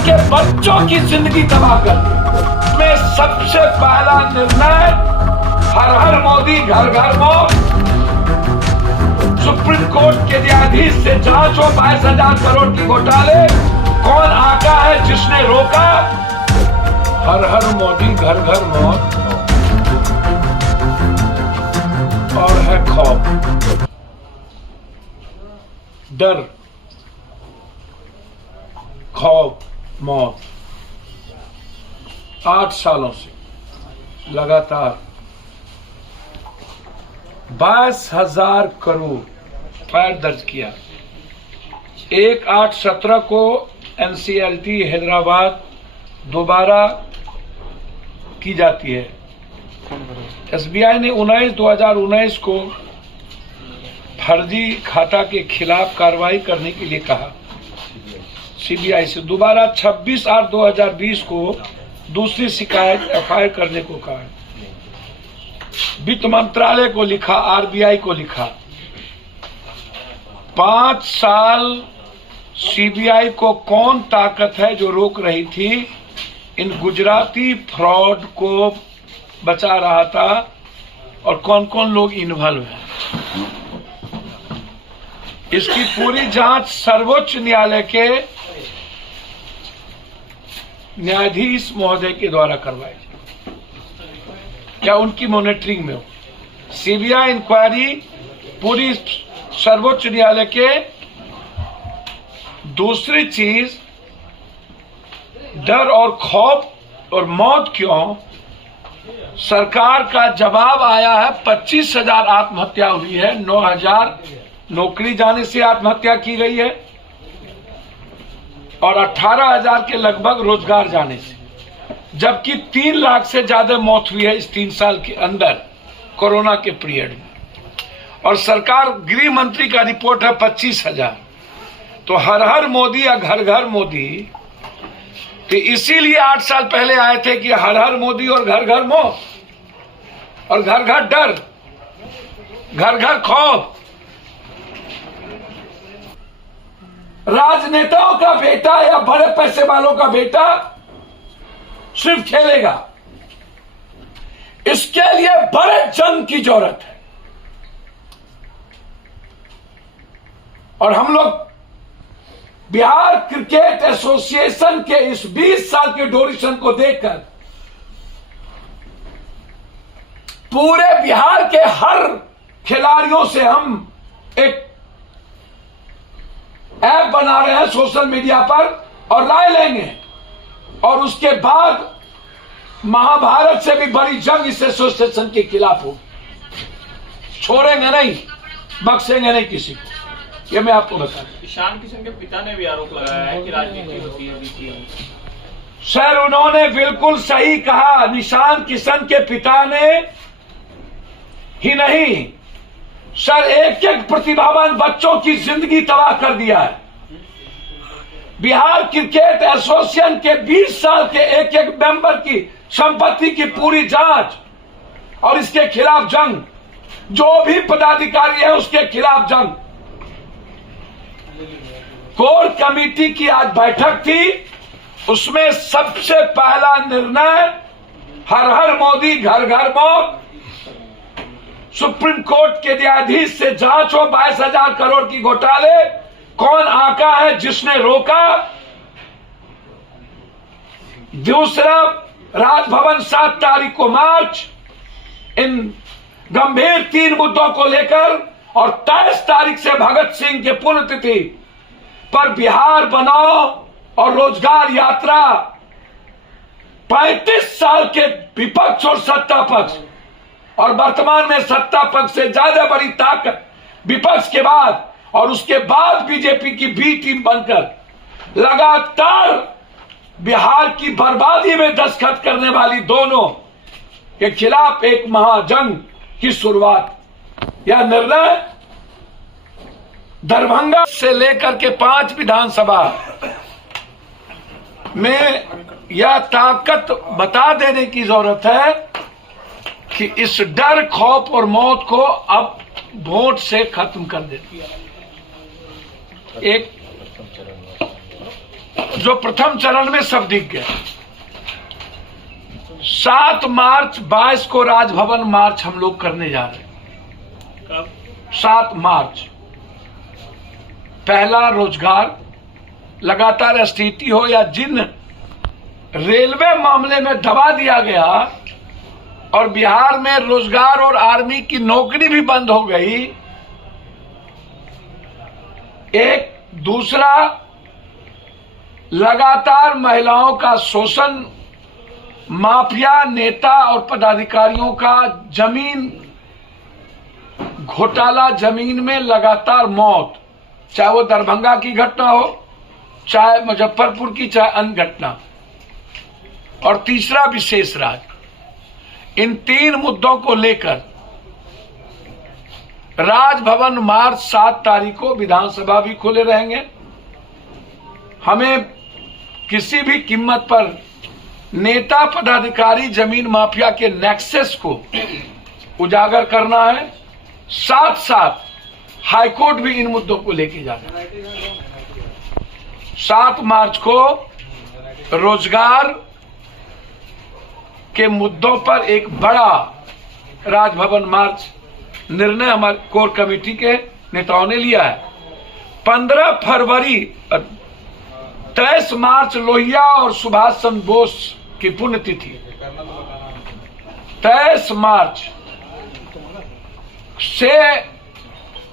के बच्चों की जिंदगी तबाह कर दी। में सबसे पहला निर्णय हर हर मोदी घर घर मौत। सुप्रीम कोर्ट के न्यायाधीश से जांच हो 22,000 करोड़ की घोटाले। कौन आका है जिसने रोका? हर हर मोदी घर घर मौत। और है खौफ, डर, खौफ, मौत। 8 सालों से लगातार 22,000 करोड़ फायर दर्ज किया। 1/8/17 को एनसीएलटी हैदराबाद दोबारा की जाती है। एसबीआई ने 2019 को फर्जी खाता के खिलाफ कार्रवाई करने के लिए कहा। सीबीआई से दोबारा 26/8/2020 को दूसरी शिकायत एफआईआर करने को कहा। वित्त मंत्रालय को लिखा, आरबीआई को लिखा। 5 साल सीबीआई को कौन ताकत है जो रोक रही थी? इन गुजराती फ्रॉड को बचा रहा था और कौन कौन लोग इन्वॉल्व हैं, इसकी पूरी जांच सर्वोच्च न्यायालय के न्यायाधीश महोदय के द्वारा करवाई जाए या उनकी मॉनिटरिंग में हो। सीबीआई इंक्वायरी पूरी सर्वोच्च न्यायालय के। दूसरी चीज, डर और खौफ और मौत क्यों? सरकार का जवाब आया है 25,000 आत्महत्या हुई है, 9,000 नौकरी जाने से आत्महत्या की गई है और 18,000 के लगभग रोजगार जाने से, जबकि 3 लाख से ज्यादा मौत हुई है इस 3 साल के अंदर कोरोना के पीरियड में। और सरकार गृह मंत्री का रिपोर्ट है 25,000। तो हर हर मोदी या घर घर मोदी, तो इसीलिए 8 साल पहले आए थे कि हर हर मोदी और घर घर मौत और घर घर डर, घर घर खौफ। राजनेताओं का बेटा या बड़े पैसे वालों का बेटा सिर्फ खेलेगा, इसके लिए बड़े जंग की जरूरत है। और हम लोग बिहार क्रिकेट एसोसिएशन के इस 20 साल के ड्यूरेशन को देखकर पूरे बिहार के हर खिलाड़ियों से हम एक ऐप बना रहे हैं सोशल मीडिया पर और राय लेंगे। और उसके बाद महाभारत से भी बड़ी जंग इस एसोसिएशन के खिलाफ होगी। छोड़ेंगे नहीं, बख्शेंगे नहीं किसी को, ये मैं आपको बता दूं। ईशान किशन के पिता ने भी आरोप लगाया है कि राजनीति होती है बीसीएम। सर, उन्होंने बिल्कुल सही कहा। निशान किशन के पिता ने ही नहीं सर, एक एक प्रतिभावान बच्चों की जिंदगी तबाह कर दिया है। बिहार क्रिकेट एसोसिएशन के 20 साल के एक एक मेंबर की संपत्ति की पूरी जांच और इसके खिलाफ जंग, जो भी पदाधिकारी है उसके खिलाफ जंग। कोर कमेटी की आज बैठक थी, उसमें सबसे पहला निर्णय हर हर मोदी घर घर मौत। सुप्रीम कोर्ट के न्यायाधीश से जांच हो 22,000 करोड़ की घोटाले। कौन आका है जिसने रोका? दूसरा, राजभवन 7 तारीख को मार्च, इन गंभीर 3 मुद्दों को लेकर, और 23 तारीख से भगत सिंह के पुण्यतिथि पर बिहार बनाओ और रोजगार यात्रा। 35 साल के विपक्ष और सत्ता पक्ष, और वर्तमान में सत्ता पक्ष से ज्यादा बड़ी ताकत विपक्ष के बाद और उसके बाद बीजेपी की बी टीम बनकर लगातार बिहार की बर्बादी में दस्तखत करने वाली दोनों के खिलाफ एक महाजंग की शुरुआत। यह निर्णय दरभंगा से लेकर के 5 विधानसभा में यह ताकत बता देने की जरूरत है कि इस डर, खौफ और मौत को अब वोट से खत्म कर दे। एक जो प्रथम चरण में सब दिख गया। 7 मार्च 22 को राजभवन मार्च हम लोग करने जा रहे हैं। कब? 7 मार्च। पहला रोजगार, लगातार स्थिति हो या जिन रेलवे मामले में दबा दिया गया और बिहार में रोजगार और आर्मी की नौकरी भी बंद हो गई। एक दूसरा, लगातार महिलाओं का शोषण, माफिया नेता और पदाधिकारियों का जमीन घोटाला, जमीन में लगातार मौत, चाहे वो दरभंगा की घटना हो, चाहे मुजफ्फरपुर की, चाहे अन्य घटना। और तीसरा, विशेष राज्य। इन 3 मुद्दों को लेकर राजभवन मार्च 7 तारीख को, विधानसभा भी खुले रहेंगे। हमें किसी भी कीमत पर नेता पदाधिकारी जमीन माफिया के नेक्सस को उजागर करना है। साथ साथ हाईकोर्ट भी इन मुद्दों को लेके जाना है। 7 मार्च को रोजगार के मुद्दों पर एक बड़ा राजभवन मार्च निर्णय हमारे कोर कमेटी के नेताओं ने लिया है। 15 फरवरी 23 मार्च लोहिया और सुभाष चंद्र बोस की पुण्यतिथि। 23 मार्च से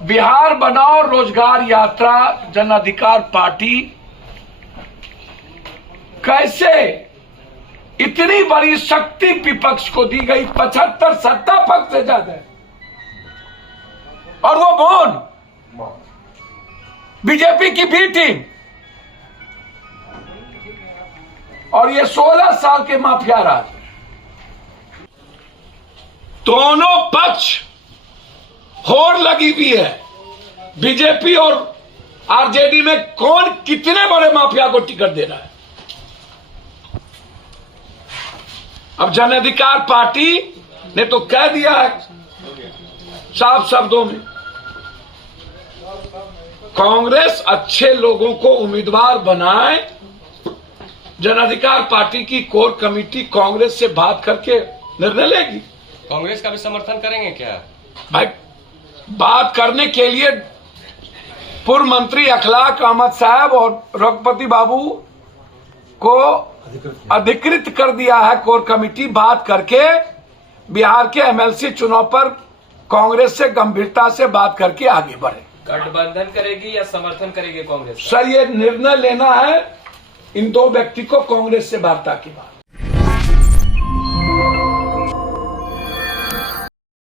बिहार बनाओ रोजगार यात्रा जन अधिकार पार्टी कैसे इतनी बड़ी शक्ति विपक्ष को दी गई, 75 सत्ता पक्ष से ज्यादा, और वो कौन? बीजेपी की बी टीम और ये 16 साल के माफिया राज। दोनों पक्ष होड़ लगी हुई है। बीजेपी और आरजेडी में कौन कितने बड़े माफिया को टिकट दे रहा है। अब जन अधिकार पार्टी ने तो कह दिया है साफ शब्दों में, कांग्रेस अच्छे लोगों को उम्मीदवार बनाए। जन अधिकार पार्टी की कोर कमेटी कांग्रेस से बात करके निर्णय लेगी। कांग्रेस का भी समर्थन करेंगे क्या? भाई, बात करने के लिए पूर्व मंत्री अखलाक अहमद साहब और रघुपति बाबू को अधिकृत कर दिया है कोर कमेटी। बात करके बिहार के एमएलसी चुनाव पर कांग्रेस से गंभीरता से बात करके आगे बढ़े। गठबंधन करेगी या समर्थन करेगी कांग्रेस? सर, ये निर्णय लेना है इन 2 व्यक्ति को कांग्रेस से वार्ता के बाद।